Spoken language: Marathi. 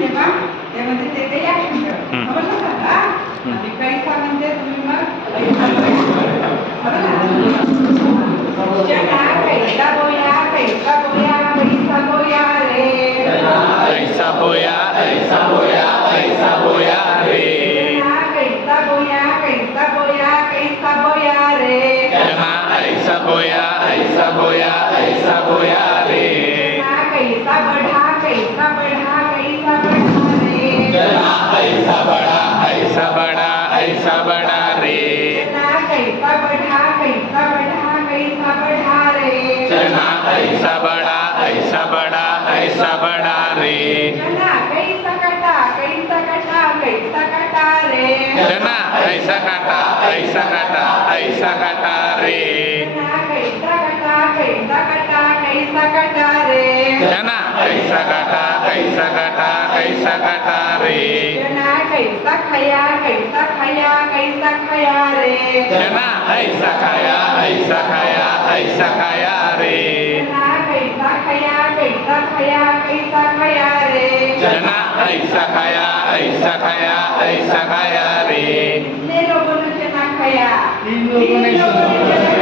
तेव्हा ते म्हणजे ते काही ऍक्शन कर समजलं का हा? आणि कैसा म्हणजे तुम्ही मग जना कैसा बोया पैसा बोया रे ऐसा बोया ऐसा बोया ऐसा बोया रे जना कैसा बोया रे जना ऐसा बोया ऐसा बोया ऐसा बोया रे जना कैसा बढ़ा रे जना ऐसा बड़ा ऐसा बड़ा ऐसा बड़ा रे जना कैसा बढ़ा रे जना ऐसा बड़ा ऐसा बड़ा ऐसा बड़ा रे जना कैसा कटा रे जना ऐसा काटा ऐसा काटा ऐसा काटा रे जना कैसा कटा रे जना ऐसा काटा ऐसा काटा ऐसा काटा रे जना कैसा खाया रे जना ऐसा खाया ऐसा खाया ऐसा खाया रे जना कैसा खाया रे जना ऐसा खाया ऐसा खाया ऐसा खाया रे कितने लोगों ने चना खाया 3 लोगों ने चना